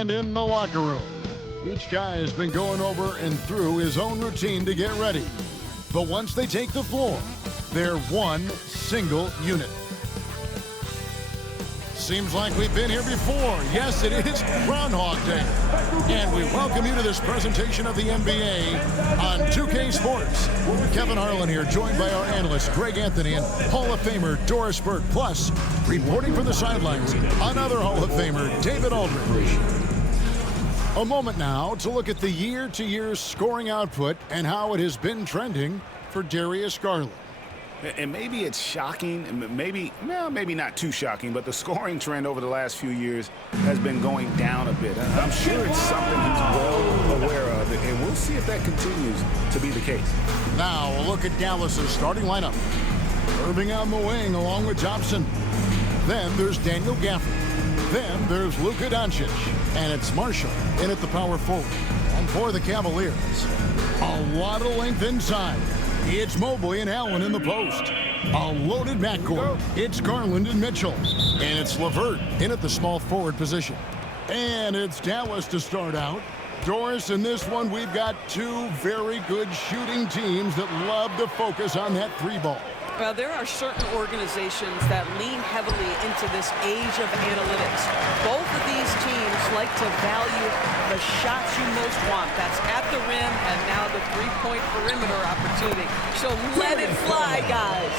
And in the locker room, each guy has been going over and through his own routine to get ready. But once they take the floor, they're one single unit. Seems like we've been here before. Yes, it is Groundhog Day. And we welcome you to this presentation of the NBA on 2K Sports. Kevin Harlan here, joined by our analyst, Greg Anthony, and Hall of Famer Doris Burke. Plus, reporting from the sidelines, another Hall of Famer, David Aldridge. A moment now to look at the year-to-year scoring output and how it has been trending for Darius Garland. And maybe it's shocking, maybe not too shocking, but the scoring trend over the last few years has been going down a bit. I'm sure it's something he's well aware of, and we'll see if that continues to be the case. Now, a look at Dallas's starting lineup. Irving on the wing along with Thompson. Then there's Daniel Gafford. Then there's Luka Doncic. And it's Marshall in at the power forward. And for the Cavaliers, a lot of length inside. It's Mobley and Allen in the post. A loaded backcourt. It's Garland and Mitchell. And it's LeVert in at the small forward position. And it's Dallas to start out. Doris, in this one, we've got two very good shooting teams that love to focus on that three ball. Well, there are certain organizations that lean heavily into this age of analytics. Both of these teams like to value the shots you most want. That's at the rim and now the three-point perimeter opportunity. So let it fly, guys.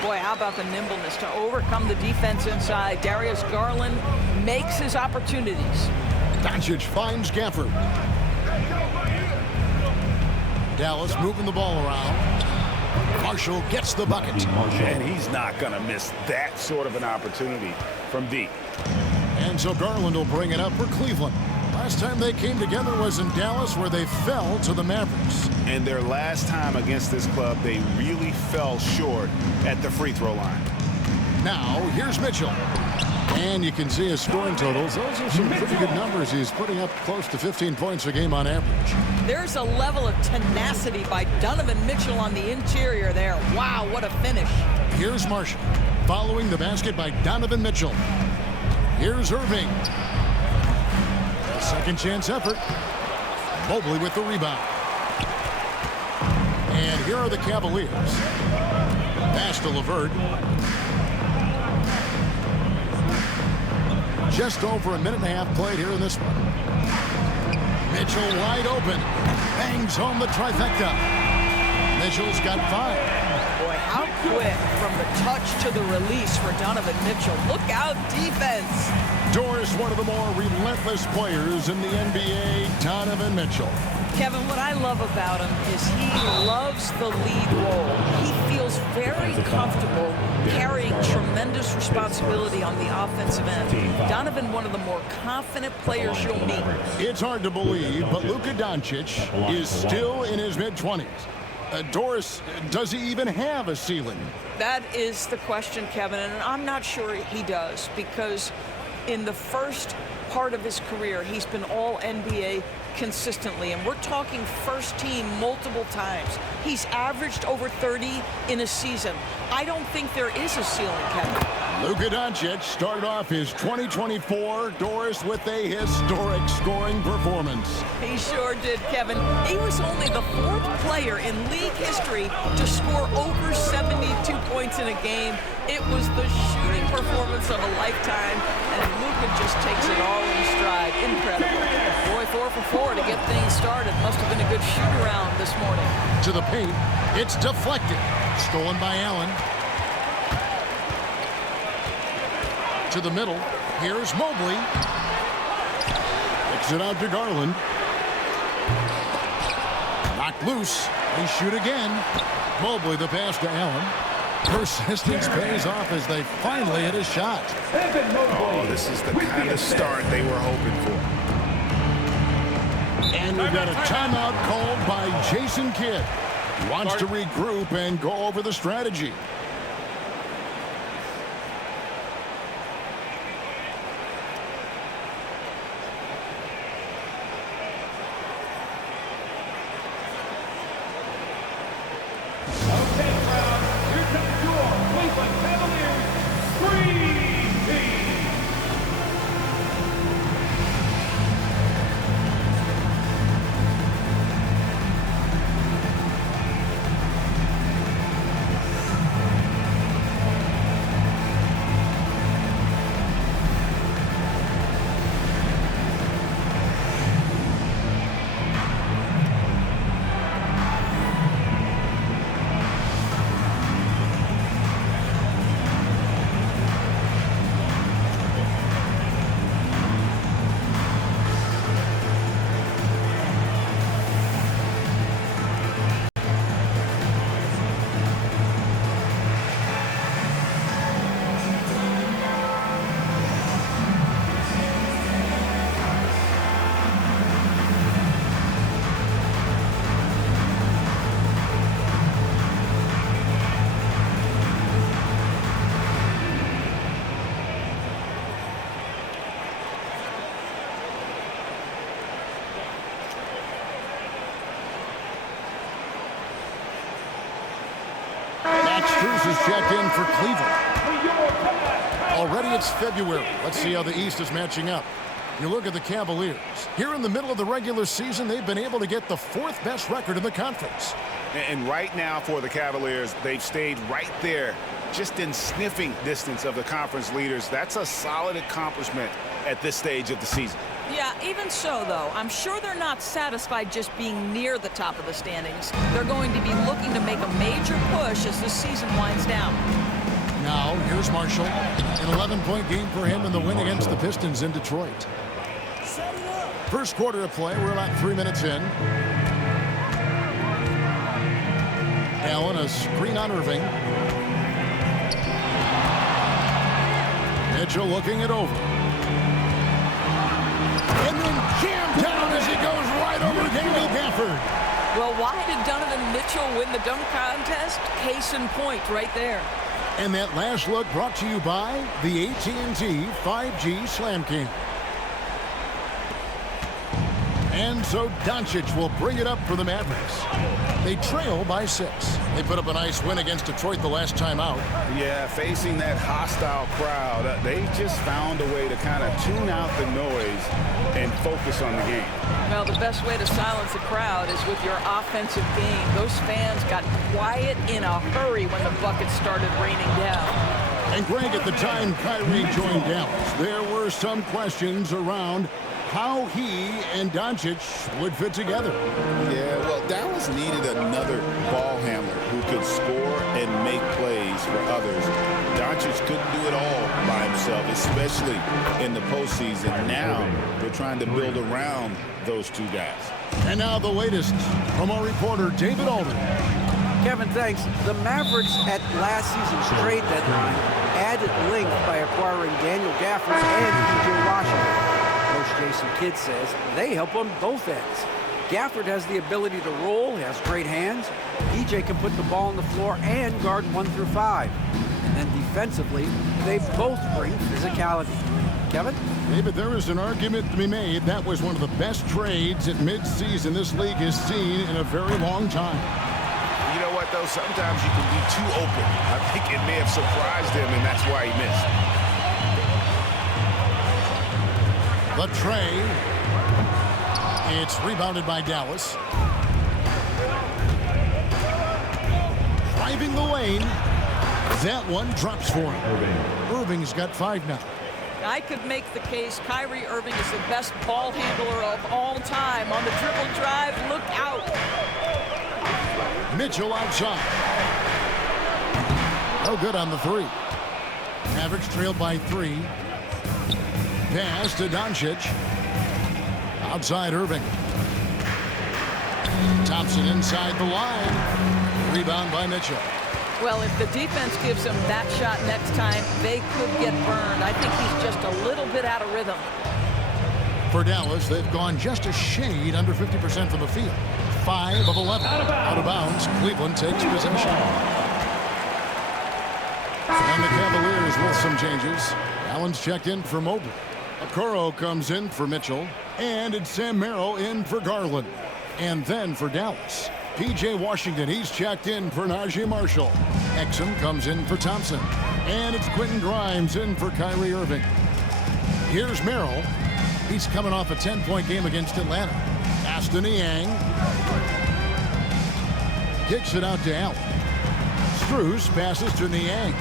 Boy, how about the nimbleness to overcome the defense inside. Darius Garland makes his opportunities. Doncic finds Gafford. Dallas moving the ball around. Marshall gets the bucket. And he's not going to miss that sort of an opportunity from deep. And so Garland will bring it up for Cleveland. Last time they came together was in Dallas, where they fell to the Mavericks. And their last time against this club, they really fell short at the free throw line. Now, here's Mitchell. And you can see his scoring totals. Those are some pretty good numbers. He's putting up close to 15 points a game on average. There's a level of tenacity by Donovan Mitchell on the interior there. Wow, what a finish. Here's Marshall, following the basket by Donovan Mitchell. Here's Irving. A second chance effort. Mobley with the rebound. And here are the Cavaliers. Pass to LeVert. Just over a minute and a half played here in this one. Mitchell wide open. Bangs home the trifecta. Mitchell's got 5. Boy, how quick from the touch to the release for Donovan Mitchell. Look out, defense. Doris, one of the more relentless players in the NBA, Donovan Mitchell. Kevin, what I love about him is he loves the lead role. He feels very comfortable carrying tremendous responsibility on the offensive end. Donovan, one of the more confident players you'll meet. It's hard to believe, but Luka Doncic is still in his mid-20s. Doris, does he even have a ceiling? That is the question, Kevin, and I'm not sure he does, because in the first part of his career, he's been all NBA consistently, and we're talking first team multiple times. He's averaged over 30 in a season. I don't think there is a ceiling, Kevin. Luka Doncic started off his 2024, Doris, with a historic scoring performance. He sure did, Kevin. He was only the 4th player in league history to score over 72 points in a game. It was the shooting performance of a lifetime, and Luka just takes it all in stride. Incredible. Boy, 4 for 4 to get things started. Must have been a good shoot-around this morning. To the paint, it's deflected. Stolen by Allen. To the middle, here's Mobley. Kicks it out to Garland. Knocked loose. They shoot again. Mobley the pass to Allen. Persistence pays off as they finally hit a shot. Oh, this is the kind of start they were hoping for. And we've got a timeout called by Jason Kidd. He wants to regroup and go over the strategy. Okay, crowd, here comes your Cleveland Cavaliers Dream Team. Strus is checked in for Cleveland. For your pass. Already it's February. Let's see how the East is matching up. You look at the Cavaliers. Here in the middle of the regular season, they've been able to get the 4th best record in the conference. And right now for the Cavaliers, they've stayed right there, just in sniffing distance of the conference leaders. That's a solid accomplishment at this stage of the season. Yeah, even so, though, I'm sure they're not satisfied just being near the top of the standings. They're going to be looking to make a major push as the season winds down. Now, here's Marshall. An 11-point game for him in the win against the Pistons in Detroit. First quarter of play. We're about 3 minutes in. Allen, a screen on Irving. Mitchell looking it over. And then jammed down as he goes right over Daniel Gafford. Well, why did Donovan Mitchell win the dunk contest? Case in point right there. And that last look brought to you by the AT&T 5G Slam Cam. And so Doncic will bring it up for the Mavericks. They trail by 6. They put up a nice win against Detroit the last time out. Yeah, facing that hostile crowd, they just found a way to kind of tune out the noise and focus on the game. Well, the best way to silence the crowd is with your offensive game. Those fans got quiet in a hurry when the buckets started raining down. And Greg, at the time Kyrie joined Dallas, there were some questions around how he and Doncic would fit together. Yeah, well, Dallas needed another ball handler who could score and make plays for others. Doncic couldn't do it all by himself, especially in the postseason. Now they're trying to build around those two guys. And now the latest from our reporter, David Alden. Kevin, thanks. The Mavericks at last season's trade deadline added length by acquiring Daniel Gafford and P.J. Washington. Coach Jason Kidd says they help on both ends. Gafford has the ability to roll, has great hands. PJ can put the ball on the floor and guard 1 through 5. And then defensively, they both bring physicality. Kevin? David, there is an argument to be made. That was one of the best trades at midseason this league has seen in a very long time. You know what, though? Sometimes you can be too open. I think it may have surprised him, and that's why he missed. The tray. It's rebounded by Dallas. Driving the lane. That one drops for him. Irving's got 5 now. I could make the case Kyrie Irving is the best ball handler of all time. On the dribble drive, look out. Mitchell outside. No good on the 3. Mavericks trailed by 3. Pass to Doncic. Outside Irving. Thompson inside the line. Rebound by Mitchell. Well, if the defense gives him that shot next time, they could get burned. I think he's just a little bit out of rhythm. For Dallas, they've gone just a shade under 50% from the field. 5 of 11. Out of bounds. Cleveland takes possession. And the Cavaliers with some changes. Allen's checked in for Mobley. Okoro comes in for Mitchell. And it's Sam Merrill in for Garland. And then for Dallas, P.J. Washington, he's checked in for Najee Marshall. Exum comes in for Thompson. And it's Quentin Grimes in for Kyrie Irving. Here's Merrill. He's coming off a 10-point game against Atlanta. Pass to Niang. Kicks it out to Allen. Strus passes to Niang.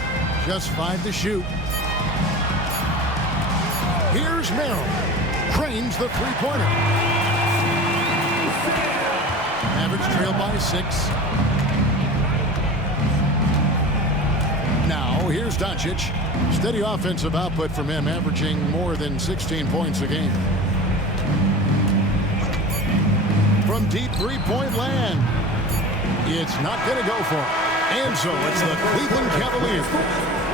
Just 5 to shoot. Here's Merrill. Cranes the three-pointer. Mavericks trail by 6. Now, here's Doncic. Steady offensive output from him, averaging more than 16 points a game. From deep three-point land. It's not going to go for him. And so it's the Cleveland Cavaliers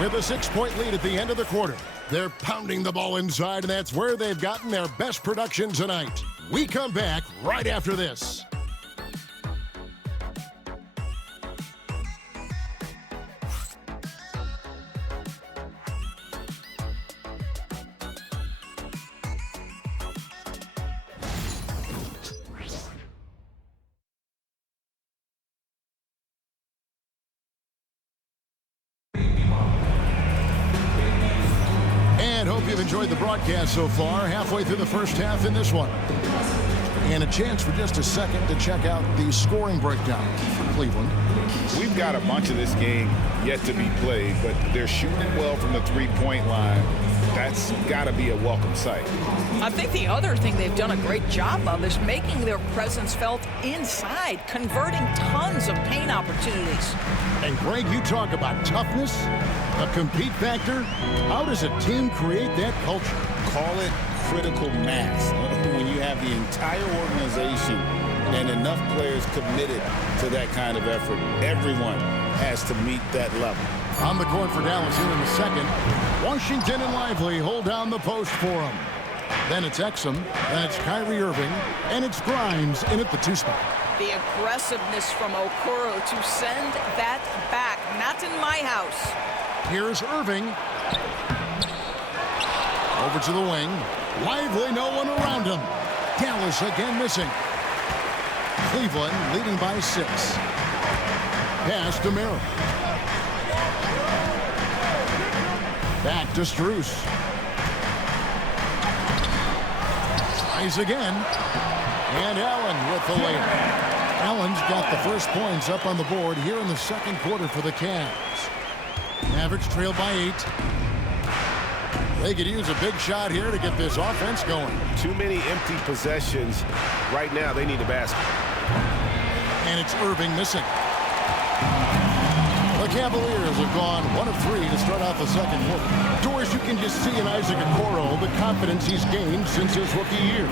with a 6-point lead at the end of the quarter. They're pounding the ball inside, and that's where they've gotten their best production tonight. We come back right after this. hope you've enjoyed the broadcast so far. Halfway through the first half in this one. And a chance for just a second to check out the scoring breakdown for Cleveland. We've got a bunch of this game yet to be played, but they're shooting well from the three-point line. That's got to be a welcome sight. I think the other thing they've done a great job of is making their presence felt inside, converting tons of paint opportunities. And Greg, you talk about toughness, a compete factor. How does a team create that culture? Call it critical mass. When you have the entire organization and enough players committed to that kind of effort, everyone has to meet that level. On the court for Dallas here in the second. Washington and Lively hold down the post for him. Then it's Exum, then it's Kyrie Irving, and it's Grimes in at the 2 spot. The aggressiveness from Okoro to send that back. Not in my house. Here's Irving. Over to the wing. Lively, no one around him. Dallas again missing. Cleveland leading by 6. Pass to Merrill. Back to Strus. Tries again. And Allen with the layup. Allen's got the first points up on the board here in the second quarter for the Cavs. Mavericks trail by 8. They could use a big shot here to get this offense going. Too many empty possessions. Right now, they need a basket. And it's Irving missing. The Cavaliers have gone 1 of 3 to start out the second quarter. Doris, you can just see in Isaac Okoro the confidence he's gained since his rookie year.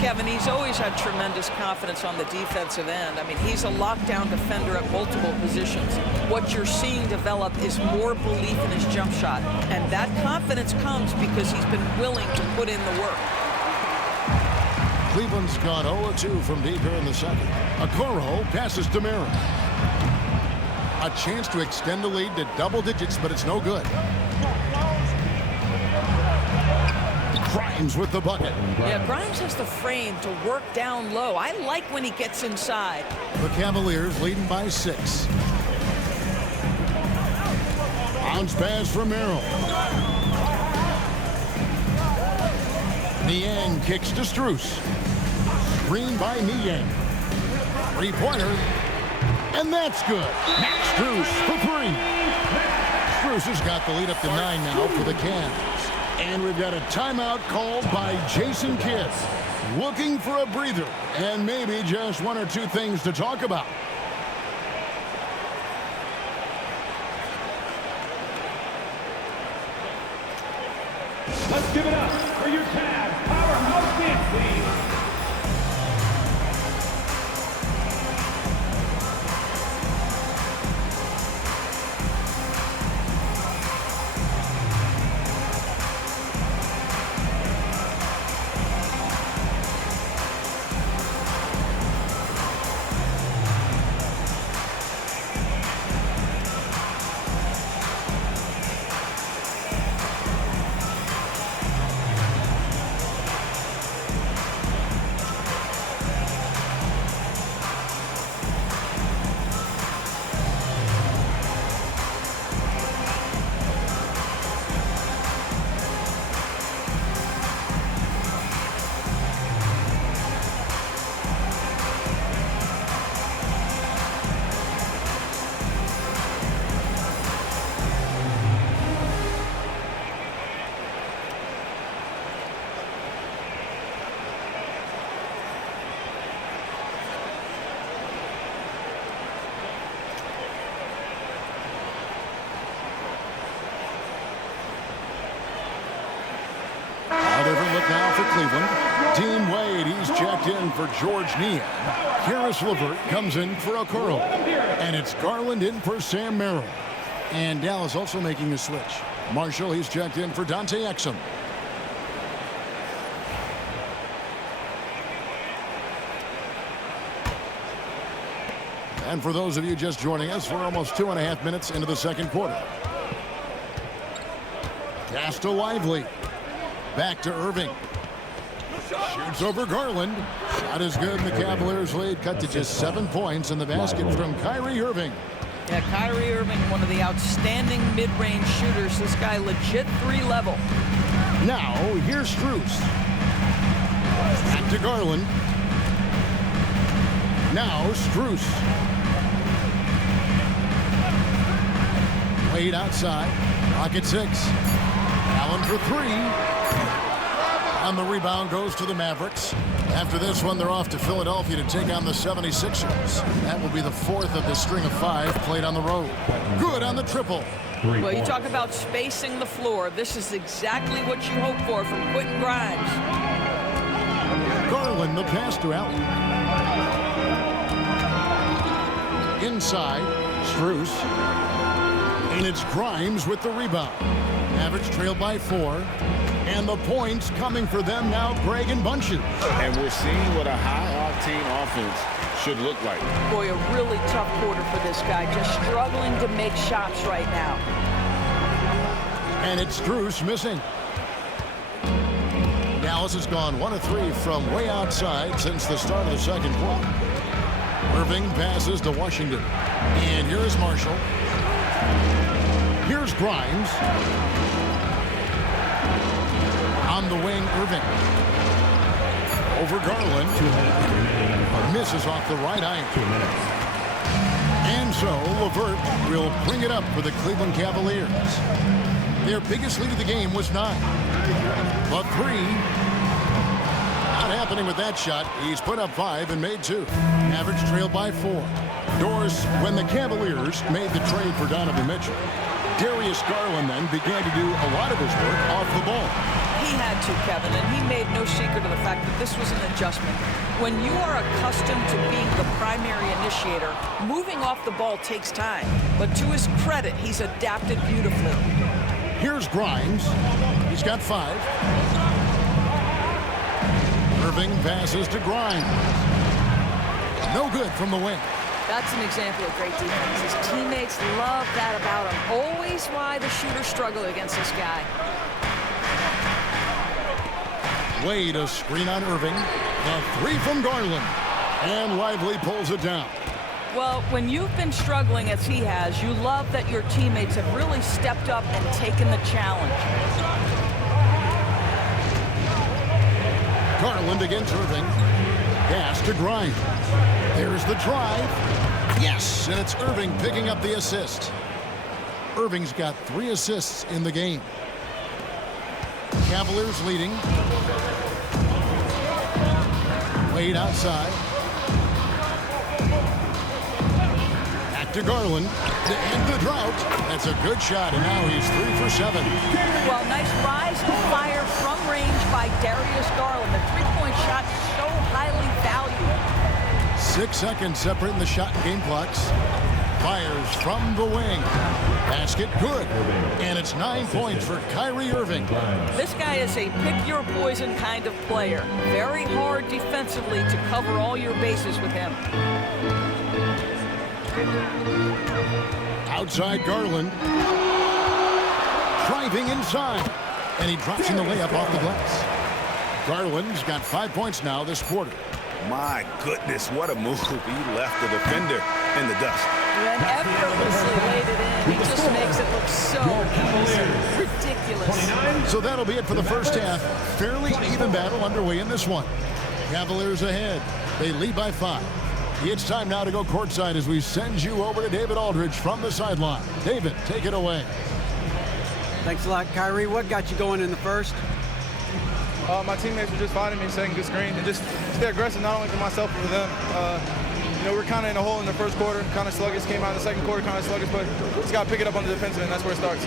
Kevin, he's always had tremendous confidence on the defensive end. I mean, he's a lockdown defender at multiple positions. What you're seeing develop is more belief in his jump shot. And that confidence comes because he's been willing to put in the work. Cleveland's gone 0-2 from deep here in the second. Okoro passes to Merrill. A chance to extend the lead to double digits, but it's no good. Grimes with the bucket. Yeah, Grimes has the frame to work down low. I like when he gets inside. The Cavaliers leading by 6. Bounce pass from Merrill. Niang kicks to Strus. Screen by Niang. 3-pointer. And that's good. Max Strus for 3. Strus has got the lead up to 9 now for the Cavs. And we've got a timeout called by Jason Kidd. Looking for a breather and maybe just 1 or 2 things to talk about. Let's give it up for your Cavs powerhouse dance team. Different look now for Cleveland. Dean Wade, he's checked in for George Niang. Karis LeVert comes in for Okoro. And it's Garland in for Sam Merrill. And Dallas also making a switch. Marshall, he's checked in for Dante Exum. And for those of you just joining us, we're almost 2.5 minutes into the second quarter. Pass to Lively. Back to Irving. Shoots over Garland. Shot is good. The Cavaliers lead cut to just 7 points in the basket from Kyrie Irving. Yeah, Kyrie Irving, one of the outstanding mid-range shooters. This guy legit 3 level. Now, here's Strus. Back to Garland. Now, Strus. Wade outside. Rocket 6. Allen for 3. And the rebound goes to the Mavericks. After this one, they're off to Philadelphia to take on the 76ers. That will be the 4th of the string of 5 played on the road. Good on the triple. Well, you talk about spacing the floor. This is exactly what you hope for from Quentin Grimes. Garland, the pass to Allen. Inside, Strus. And it's Grimes with the rebound. Mavericks trail by 4. And the points coming for them now, Greg and Bunches. And we're seeing what a high-octane offense should look like. Boy, a really tough quarter for this guy. Just struggling to make shots right now. And it's Strus missing. Dallas has gone 1 of 3 from way outside since the start of the second quarter. Irving passes to Washington. And here's Marshall. Here's Grimes. On the wing, Irving. Over Garland. 2 minutes remaining in the first. Misses off the right iron. 2 minutes. And so LeVert will bring it up for the Cleveland Cavaliers. Their biggest lead of the game was 9. But 3. Not happening with that shot. He's put up 5 and made 2. Mavericks trail by 4. Doors when the Cavaliers made the trade for Donovan Mitchell. Darius Garland then began to do a lot of his work off the ball. He had to, Kevin, and he made no secret of the fact that this was an adjustment. When you are accustomed to being the primary initiator, moving off the ball takes time. But to his credit, he's adapted beautifully. Here's Grimes. He's got 5. Irving passes to Grimes. No good from the wing. That's an example of great defense. His teammates love that about him. Always why the shooters struggle against this guy. Wade, a screen on Irving. A 3 from Garland. And Lively pulls it down. Well, when you've been struggling as he has, you love that your teammates have really stepped up and taken the challenge. Garland against Irving. Pass to Grimes. There's the drive. Yes, and it's Irving picking up the assist. Irving's got 3 assists in the game. Cavaliers leading. Wade outside. Back to Garland to end the drought. That's a good shot, and now he's 3 for 7. Well, nice rise and fire from range by Darius Garland. The three-point shot so highly valued. 6 seconds separating the shot and game clocks. Fires from the wing. Basket good. And it's 9 points for Kyrie Irving. This guy is a pick-your-poison kind of player. Very hard defensively to cover all your bases with him. Outside Garland. Driving inside. And he drops in the layup off the glass. Garland's got 5 points now this quarter. My goodness, what a move. He left the defender in the dust. And effortlessly laid it in. He just makes it look so easy. Ridiculous. So that'll be it for the first half. Fairly even battle underway in this one. Cavaliers ahead. They lead by 5. It's time now to go courtside as we send you over to David Aldridge from the sideline. David, take it away. Thanks a lot, Kyrie. What got you going in the first? My teammates were just fighting me, setting good screens, and just stay aggressive, not only for myself, but for them. We're kind of in a hole in the first quarter, kind of sluggish, came out in the second quarter, kind of sluggish, but just got to pick it up on the defensive end. That's where it starts.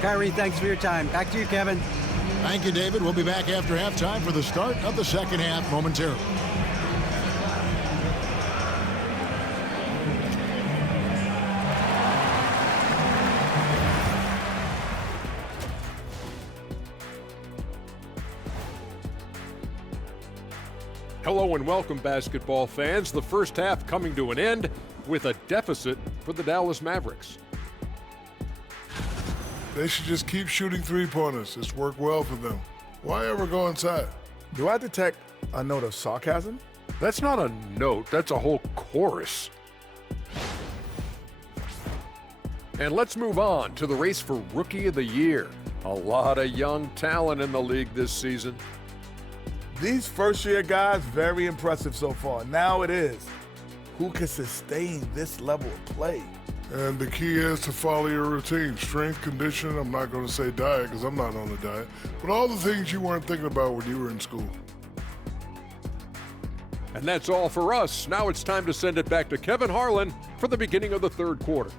Kyrie, thanks for your time. Back to you, Kevin. Thank you, David. We'll be back after halftime for the start of the second half momentarily. Hello and welcome, basketball fans. The first half coming to an end with a deficit for the Dallas Mavericks. They should just keep shooting three-pointers. It's worked well for them. Why ever go inside? Do I detect a note of sarcasm? That's not a note, that's a whole chorus. And let's move on to the race for Rookie of the Year. A lot of young talent in the league this season. These first-year guys, very impressive so far. Now it is, who can sustain this level of play? And the key is to follow your routine. Strength, conditioning, I'm not going to say diet because I'm not on a diet, but all the things you weren't thinking about when you were in school. And that's all for us. Now it's time to send it back to Kevin Harlan for the beginning of the third quarter.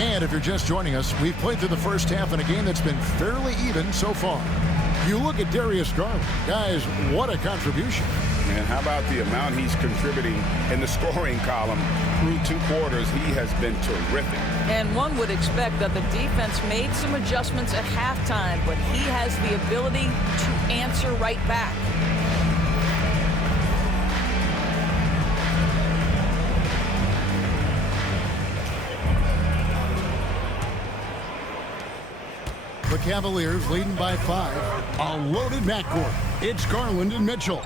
And if you're just joining us, we've played through the first half in a game that's been fairly even so far. You look at Darius Garland. Guys, what a contribution. And how about the amount he's contributing in the scoring column through 2 quarters? He has been terrific. And one would expect that the defense made some adjustments at halftime, but he has the ability to answer right back. The Cavaliers leading by 5. A loaded backcourt. It's Garland and Mitchell.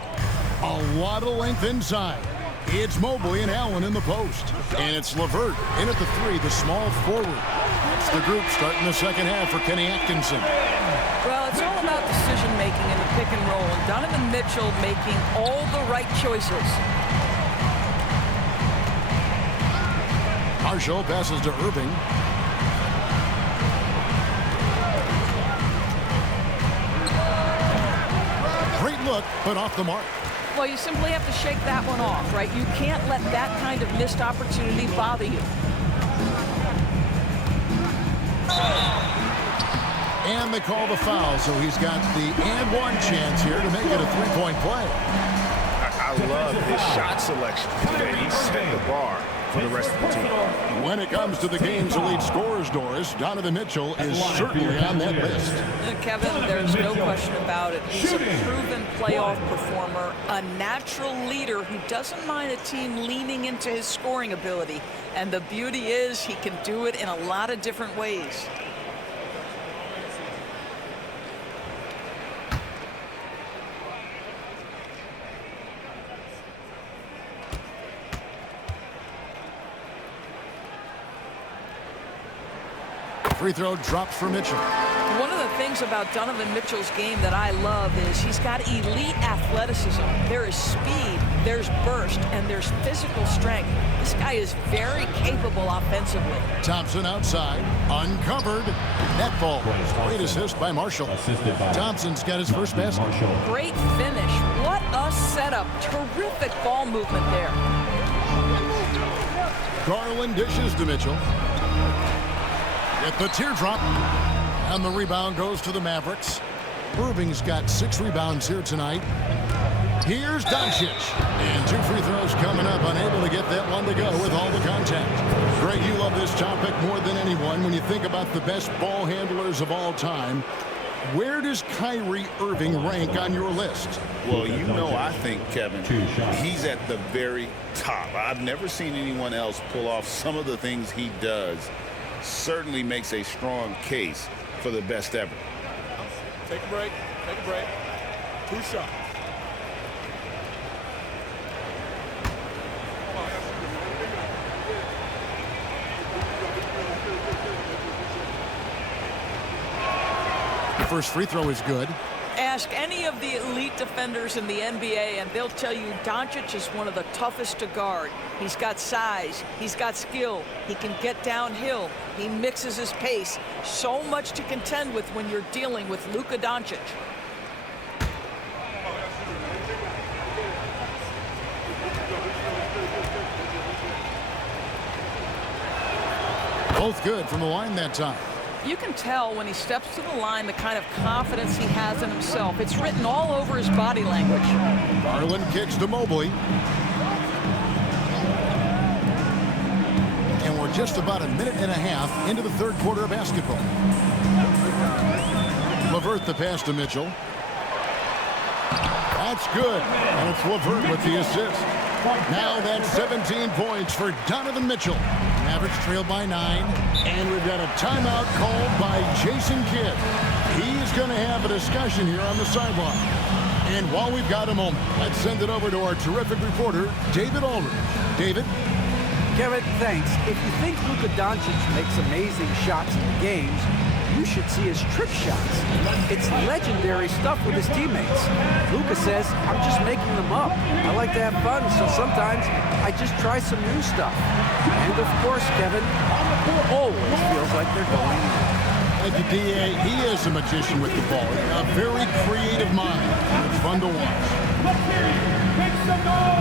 A lot of length inside. It's Mobley and Allen in the post. And it's LeVert in at the 3, the small forward. It's the group starting the second half for Kenny Atkinson. Well, it's all about decision-making in the pick and roll. And Donovan Mitchell making all the right choices. Marshall passes to Irving. Great look, but off the mark. Well, you simply have to shake that one off, right? You can't let that kind of missed opportunity bother you. And they call the foul, so he's got the and one chance here to make it a 3-point play. I love his shot selection today. He set the bar for the rest of the team. When it comes to the game's elite scorers, Doris, Donovan Mitchell is certainly on that list. Kevin, there's no question about it. He's a proven playoff performer, a natural leader who doesn't mind a team leaning into his scoring ability. And the beauty is he can do it in a lot of different ways. Free throw drops for Mitchell. One of the things about Donovan Mitchell's game that I love is he's got elite athleticism. There is speed, there's burst, and there's physical strength. This guy is very capable offensively. Thompson outside, uncovered. Net ball. Great assist by Marshall. Thompson's got his first basket. Great finish. What a setup. Terrific ball movement there. Garland dishes to Mitchell. Get the teardrop. And the rebound goes to the Mavericks. Irving's got 6 rebounds here tonight. Here's Doncic. And 2 free throws coming up. Unable to get that one to go with all the contact. Greg, you love this topic more than anyone. When you think about the best ball handlers of all time, where does Kyrie Irving rank on your list? Well, you know, I think, Kevin, he's at the very top. I've never seen anyone else pull off some of the things he does. Certainly makes a strong case for the best ever. Take a break. Take a break. 2 shots. The first free throw is good. Ask any of the elite defenders in the NBA and they'll tell you Doncic is one of the toughest to guard. He's got size, he's got skill, he can get downhill, he mixes his pace. So much to contend with when you're dealing with Luka Doncic. Both good from the line that time. You can tell when he steps to the line the kind of confidence he has in himself. It's written all over his body language. Garland kicks to Mobley. And we're just about a minute and a half into the third quarter of basketball. LeVert the pass to Mitchell. That's good. And it's LeVert with the assist. Now that's 17 points for Donovan Mitchell. Mavericks trail by 9. And we've got a timeout called by Jason Kidd. He's going to have a discussion here on the sideline. And while we've got a moment, let's send it over to our terrific reporter, David Aldridge. David? Kevin, thanks. If you think Luka Doncic makes amazing shots in the games, you should see his trick shots. It's legendary stuff with his teammates. Luka says, I'm just making them up. I like to have fun, so sometimes I just try some new stuff. And of course, Kevin, always feels like they're going in. Thank you, D.A. He is a magician with the ball. A very creative mind. It's fun to watch. Let's hear you. Make some noise.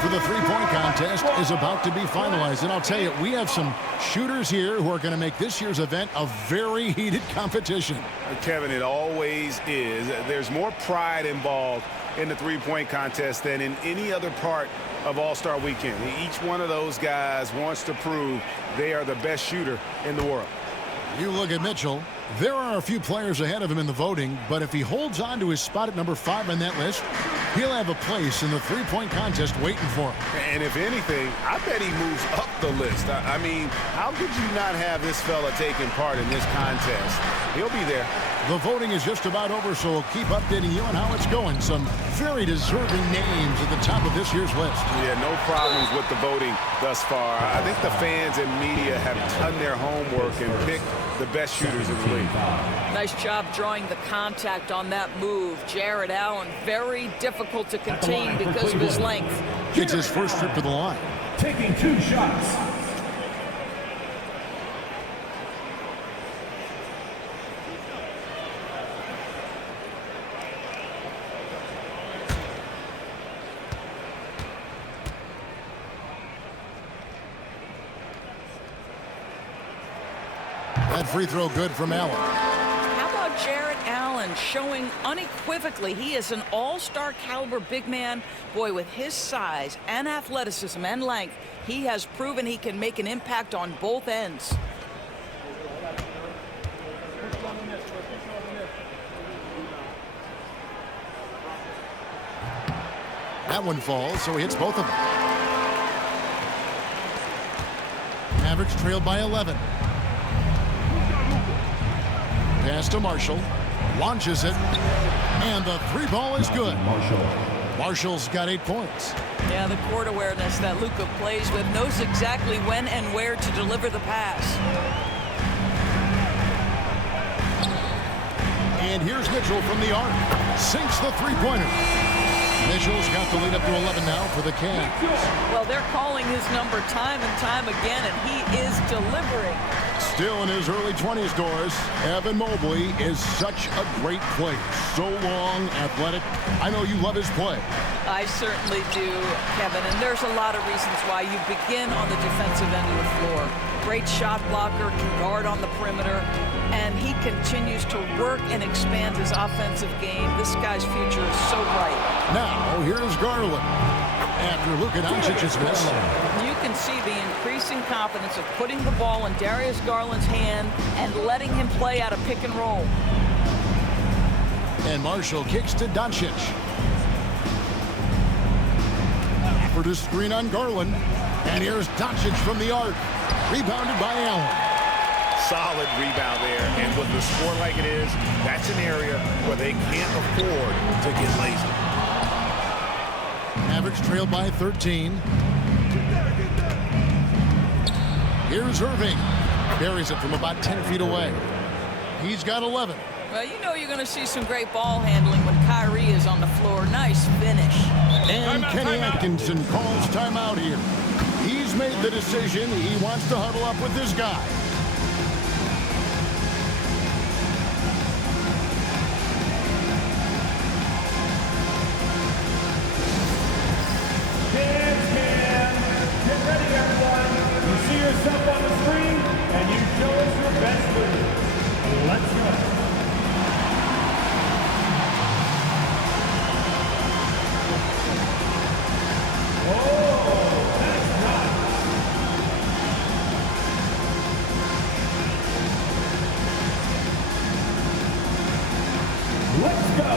For the three-point contest is about to be finalized. And I'll tell you, we have some shooters here who are going to make this year's event a very heated competition. Kevin, it always is. There's more pride involved in the three-point contest than in any other part of All-Star Weekend. Each one of those guys wants to prove they are the best shooter in the world. You look at Mitchell. There are a few players ahead of him in the voting, but if he holds on to his spot at number 5 on that list, he'll have a place in the three-point contest waiting for him. And if anything, I bet he moves up the list. I mean, how could you not have this fella taking part in this contest? He'll be there. The voting is just about over, so we'll keep updating you on how it's going. Some very deserving names at the top of this year's list. Yeah, no problems with the voting thus far. I think the fans and media have done their homework and picked the best shooters in the league. Nice job drawing the contact on that move. Jared Allen, very difficult to contain because of his length. It's his first trip to the line. Taking 2 shots. That free throw good from Allen. How about Jared Allen showing unequivocally he is an all-star caliber big man? Boy, with his size and athleticism and length, he has proven he can make an impact on both ends. That one falls, so he hits both of them. Mavericks trailed by 11. Pass to Marshall. Launches it. And the three ball is good. Marshall's got 8 points. Yeah, the court awareness that Luka plays with, knows exactly when and where to deliver the pass. And here's Mitchell from the arc. Sinks the three-pointer. Mitchell's got the lead up to 11 now for the Cavs. Well, they're calling his number time and time again, and he is delivering. Still in his early 20s, Doris, Evan Mobley is such a great player. So long, athletic. I know you love his play. I certainly do, Kevin, and there's a lot of reasons why. You begin on the defensive end of the floor. Great shot blocker, can guard on the perimeter, and he continues to work and expand his offensive game. This guy's future is so bright. Now, here's Garland. After Luka Doncic's miss. You can see the increasing confidence of putting the ball in Darius Garland's hand and letting him play out of pick and roll. And Marshall kicks to Doncic. For the screen on Garland. And here's Doncic from the arc. Rebounded by Allen. Solid rebound there. And with the score like it is, that's an area where they can't afford to get lazy. Mavericks trailed by 13. Here's Irving. Buries it from about 10 feet away. He's got 11. Well, you know you're going to see some great ball handling when Kyrie is on the floor. Nice finish. And Kenny Atkinson calls timeout here. He's made the decision. He wants to huddle up with his guy. Get ready, everyone. You see yourself on the screen, and you show us your best move. Let's go. Oh, that's nice. Let's go.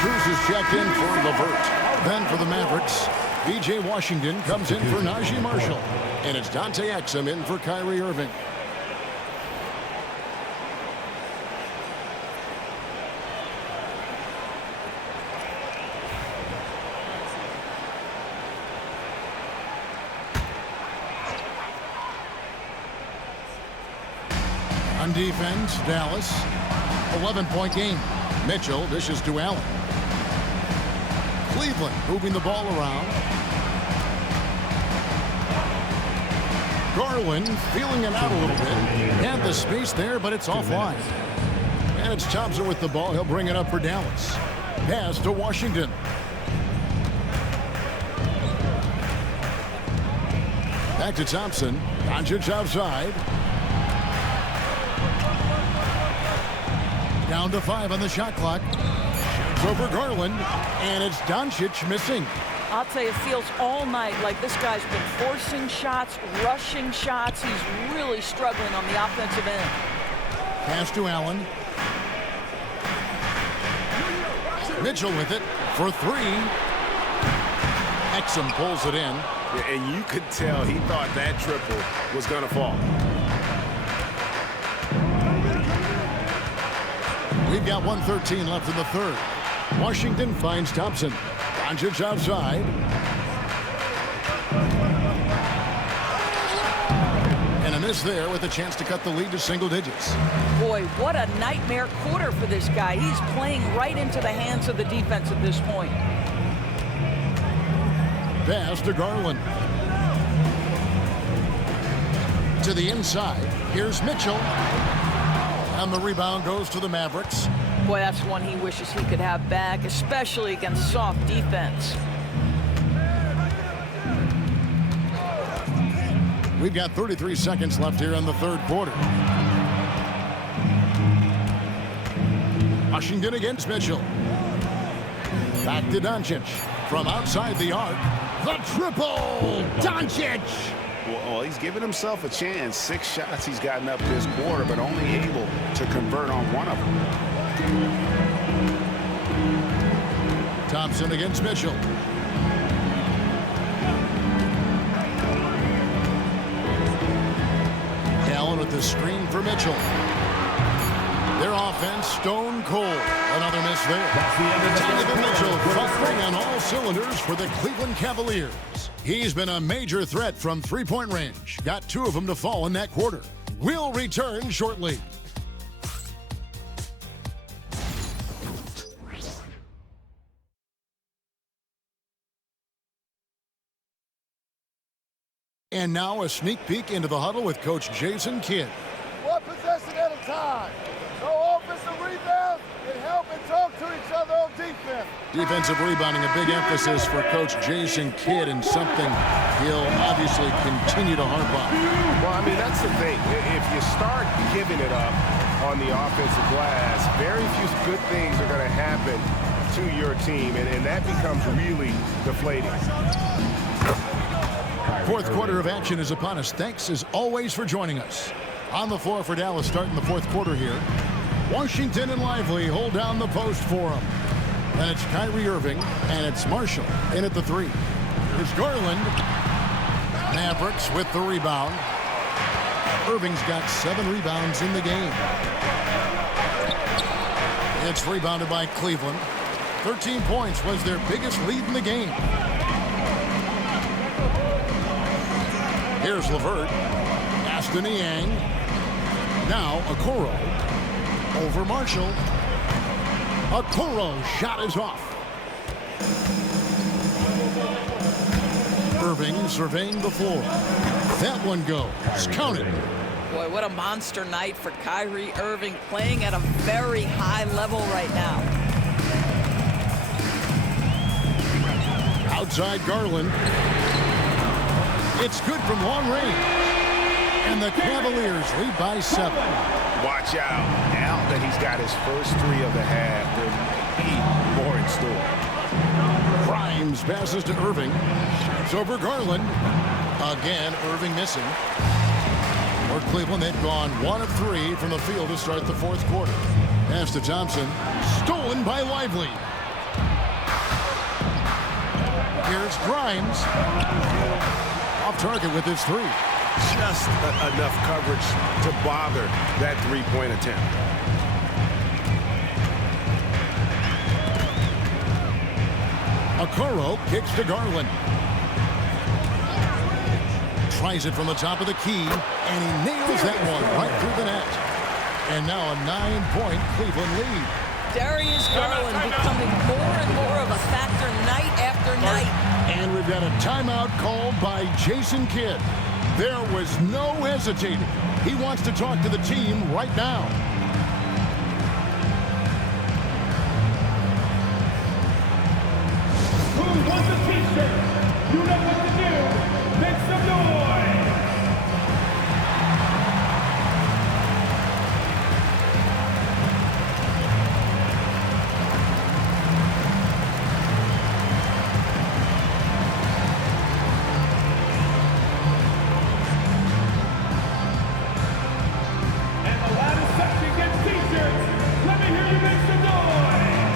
Cruz is checked in for Levert. Then for the Mavericks, B.J. Washington comes in for Najee Marshall. And it's Dante Exum in for Kyrie Irving. On defense, Dallas, 11-point game. Mitchell dishes to Allen. Cleveland moving the ball around. Garland feeling it out a little bit. Had the space there, but it's offline. And it's Thompson with the ball. He'll bring it up for Dallas. Pass to Washington. Back to Thompson. Doncic outside. Down to 5 on the shot clock. Shoots over Garland, and it's Doncic missing. I'll tell you, it feels all night like this guy's been forcing shots, rushing shots. He's really struggling on the offensive end. Pass to Allen. Mitchell with it for 3. Exum pulls it in. Yeah, and you could tell he thought that triple was going to fall. We've got 1:13 left in the third. Washington finds Thompson. Doncic outside. And a miss there with a chance to cut the lead to single digits. Boy, what a nightmare quarter for this guy. He's playing right into the hands of the defense at this point. Pass to Garland. To the inside. Here's Mitchell. And the rebound goes to the Mavericks. Boy, that's one he wishes he could have back, especially against soft defense. We've got 33 seconds left here in the third quarter. Washington against Mitchell. Back to Doncic. From outside the arc. The triple! Doncic! Well, he's given himself a chance. 6 shots he's gotten up this quarter, but only able to convert on one of them. Thompson against Mitchell. Allen with the screen for Mitchell. Their offense stone cold. Another miss there. Donovan Mitchell firing on all cylinders for the Cleveland Cavaliers. He's been a major threat from three-point range. Got 2 of them to fall in that quarter. We'll return shortly. And now a sneak peek into the huddle with Coach Jason Kidd. One possession at a time. No offensive rebounds, and help and talk to each other on defense. Defensive rebounding, a big emphasis for Coach Jason Kidd, and something he'll obviously continue to harp on. Well, I mean, that's the thing. If you start giving it up, on the offensive glass, very few good things are going to happen to your team, and that becomes really deflating. Fourth quarter of action is upon us. Thanks, as always, for joining us. On the floor for Dallas starting the fourth quarter here. Washington and Lively hold down the post for him. And it's Kyrie Irving, and it's Marshall in at the 3. Here's Garland. Mavericks with the rebound. Irving's got 7 rebounds in the game. It's rebounded by Cleveland. 13 points was their biggest lead in the game. Here's LeVert. Aston Yang. Now Okoro. Over Marshall. Okoro's shot is off. Irving surveying the floor. That one goes. Counted. Boy, what a monster night for Kyrie Irving, playing at a very high level right now. Outside Garland. It's good from long range. And the Cavaliers lead by 7. Watch out. Now that he's got his first 3 of the half, there may be more in store. Grimes passes to Irving. Shoots over Garland. Again, Irving missing. For Cleveland, they've gone 1 of 3 from the field to start the fourth quarter. Pass to Thompson. Stolen by Lively. Here's Grimes. Off target with his 3. Just enough coverage to bother that 3-point attempt. Okoro kicks to Garland. Tries it from the top of the key, and he nails that one right through the net. And now a 9-point Cleveland lead. Darius Garland becoming more and more of a factor night after night. And we've got a timeout called by Jason Kidd. There was no hesitating. He wants to talk to the team right now. Who wants a t-shirt? You know what to do. Make some noise. And the latest section gets t-shirts. Let me hear you make some noise.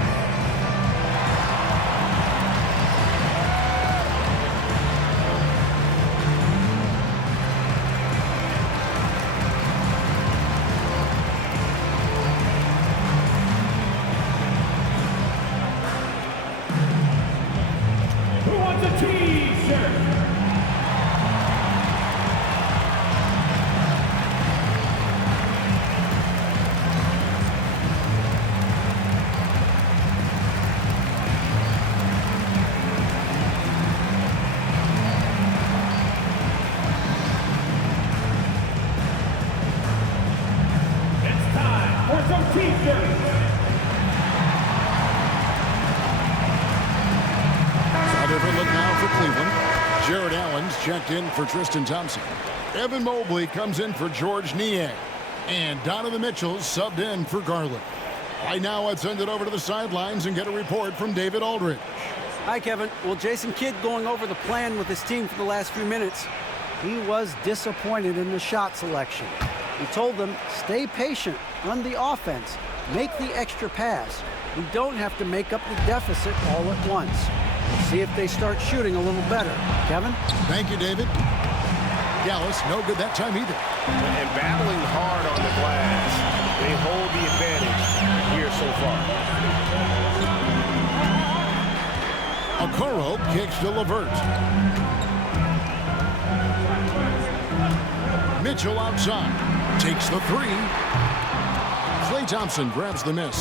Who wants a t-shirt? It's time for some t-shirts. A different look now for Cleveland. Jared Allen's checked in for Tristan Thompson. Evan Mobley comes in for George Niang. And Donovan Mitchell subbed in for Garland. Right now, let's send it over to the sidelines and get a report from David Aldridge. Hi, Kevin. Well, Jason Kidd going over the plan with his team for the last few minutes. He was disappointed in the shot selection. He told them, stay patient, run the offense, make the extra pass. We don't have to make up the deficit all at once. We'll see if they start shooting a little better. Kevin? Thank you, David. Dallas, no good that time either. And battling hard on the glass, they hold the advantage here so far. Okoro kicks to LeVert. Mitchell outside. Takes the 3. Klay Thompson grabs the miss.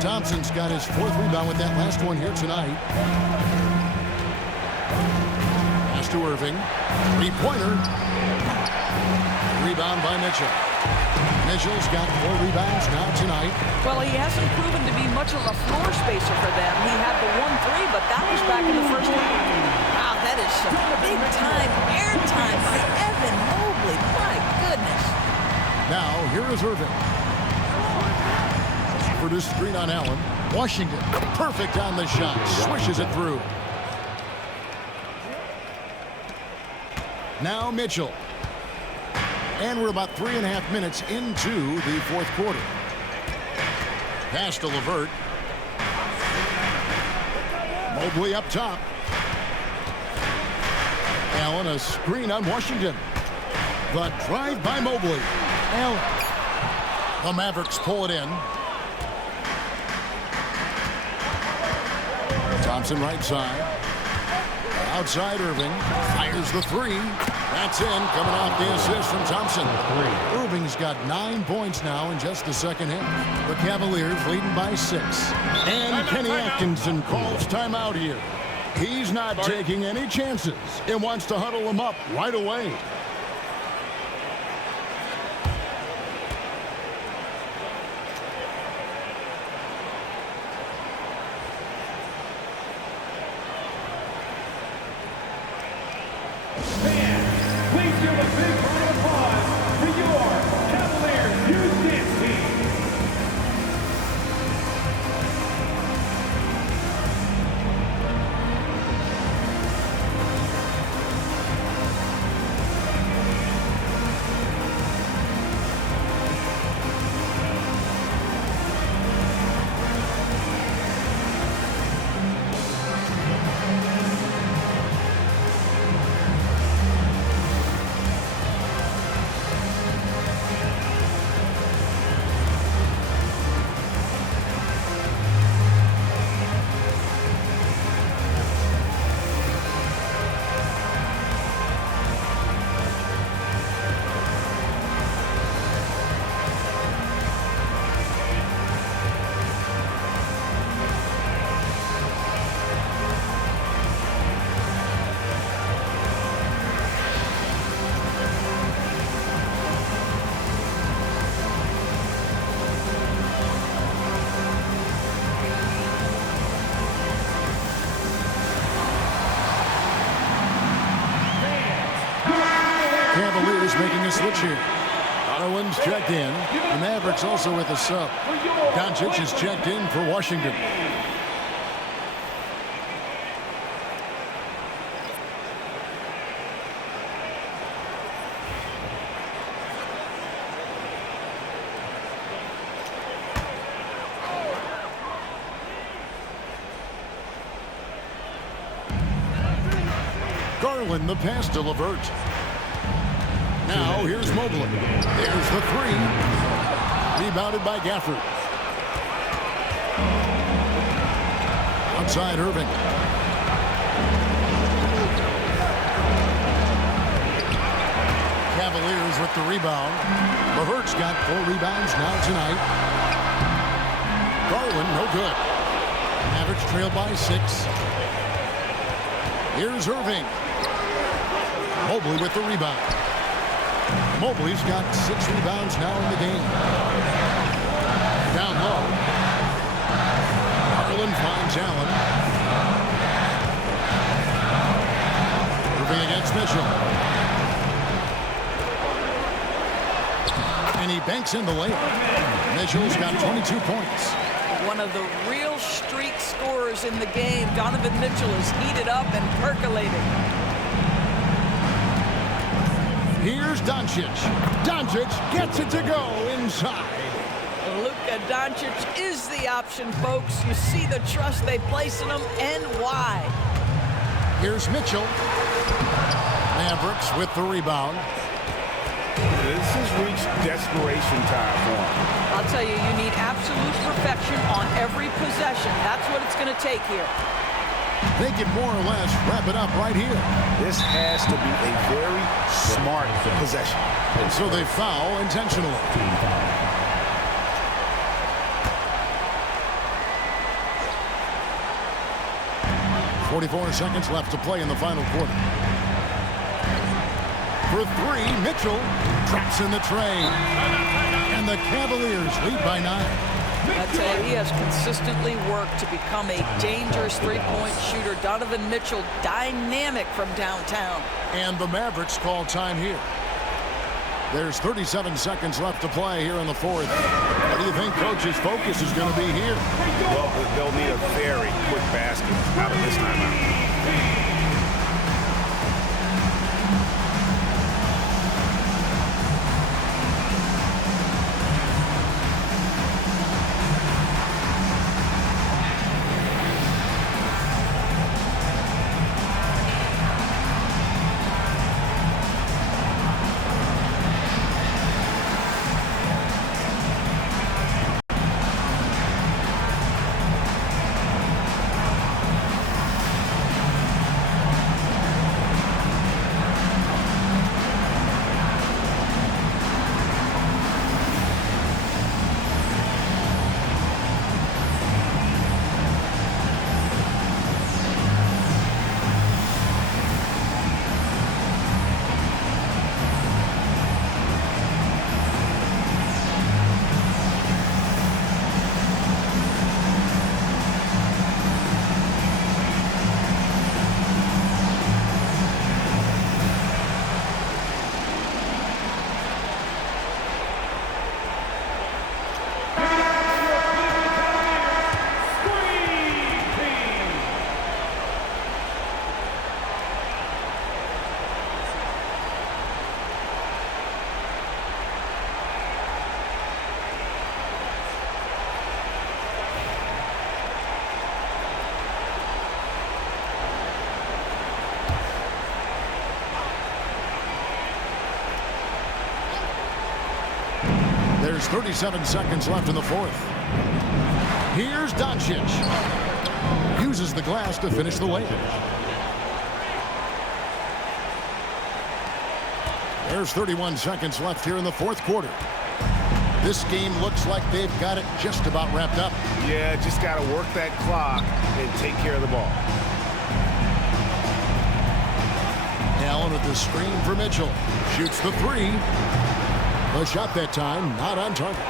Thompson's got his 4th rebound with that last one here tonight. Pass to Irving. 3-pointer. Rebound by Mitchell. Mitchell's got 4 rebounds now tonight. Well, he hasn't proven to be much of a floor spacer for them. He had the 1-3, but that was back in the first half. Wow, that is some big-time airtime by Evan Mobley. My goodness. Now, here is Irving. Gafford is screen on Allen. Washington, perfect on the shot. Swishes it through. Now Mitchell. And we're about 3.5 minutes into the fourth quarter. Pass to LeVert. Mobley up top. Allen, a screen on Washington. The drive by Mobley. Allen. The Mavericks pull it in. Thompson right side. Outside Irving. Fires the three. That's in. Coming off the assist from Thompson. Irving's got 9 points now in just the second half. The Cavaliers leading by 6. And Kenny Atkinson calls timeout here. He's not taking any chances. He wants to huddle them up right away. Please give a big round of applause for your Cavaliers Youth Dance Team. Cavaliers making a switch here. Otterwin's checked in. The Mavericks also with a sub. Doncic is checked in for Washington. Garland the pass to LeVert. Now here's Mobley. There's the three. Rebounded by Gafford. Outside Irving. Cavaliers with the rebound. LeVert's got 4 rebounds now tonight. Garland no good. Mavericks trail by 6. Here's Irving. Mobley with the rebound. Mobley's got 6 rebounds now in the game. Down low. Garland finds Allen. Irving against Mitchell. And he banks in the layup. Mitchell's got 22 points. One of the real streak scorers in the game. Donovan Mitchell is heated up and percolating. Here's Doncic. Doncic gets it to go inside. Luka Doncic is the option, folks. You see the trust they place in him and why. Here's Mitchell. Mavericks with the rebound. This has reached desperation time for him. I'll tell you, you need absolute perfection on every possession. That's what it's going to take here. They can more or less wrap it up right here. This has to be a very smart possession. And so they foul intentionally. 44 seconds left to play in the final quarter. For 3, Mitchell traps in the tray. And the Cavaliers lead by 9. I tell you, he has consistently worked to become a dangerous three-point shooter. Donovan Mitchell, dynamic from downtown. And the Mavericks call time here. There's 37 seconds left to play here in the fourth. What do you think coach's focus is going to be here? Well, they'll need a very quick basket out of this timeout. There's 37 seconds left in the fourth. Here's Doncic. Uses the glass to finish the layup. There's 31 seconds left here in the fourth quarter. This game looks like they've got it just about wrapped up. Yeah, just got to work that clock and take care of the ball. Allen with the screen for Mitchell. Shoots the three. The shot that time not on target.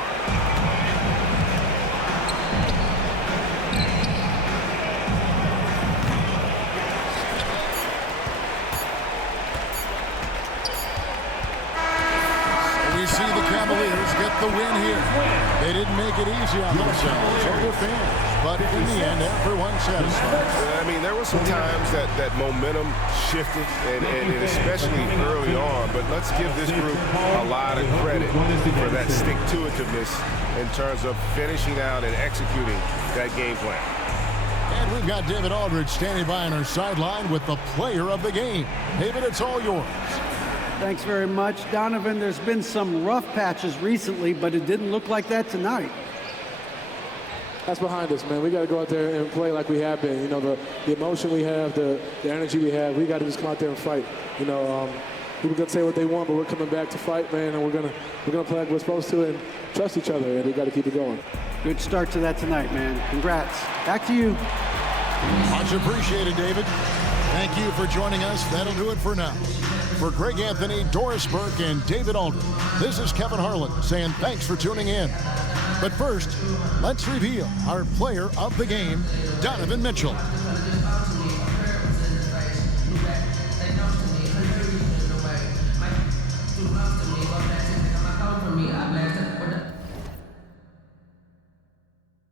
We see the Cavaliers get the win here. They didn't make it easy on themselves or their fans, but in the end, everyone's satisfied. I mean, there were some times that momentum shifted, and especially early on, but let's give this group a lot of credit for that stick-to-itiveness in terms of finishing out and executing that game plan. And we've got David Aldridge standing by on our sideline with the player of the game. David, it's all yours. Thanks very much, Donovan. There's been some rough patches recently, but it didn't look like that tonight. That's behind us, man. We got to go out there and play like we have been. You know, the emotion we have, the energy we have, we got to just come out there and fight. You know, people can say what they want, but we're coming back to fight, man, and we're gonna play like we're supposed to and trust each other, and we got to keep it going. Good start to that tonight, man. Congrats. Back to you. Much appreciated, David. Thank you for joining us. That'll do it for now. For Greg Anthony, Doris Burke, and David Aldridge, this is Kevin Harlan saying thanks for tuning in. But first, let's reveal our player of the game, Donovan Mitchell.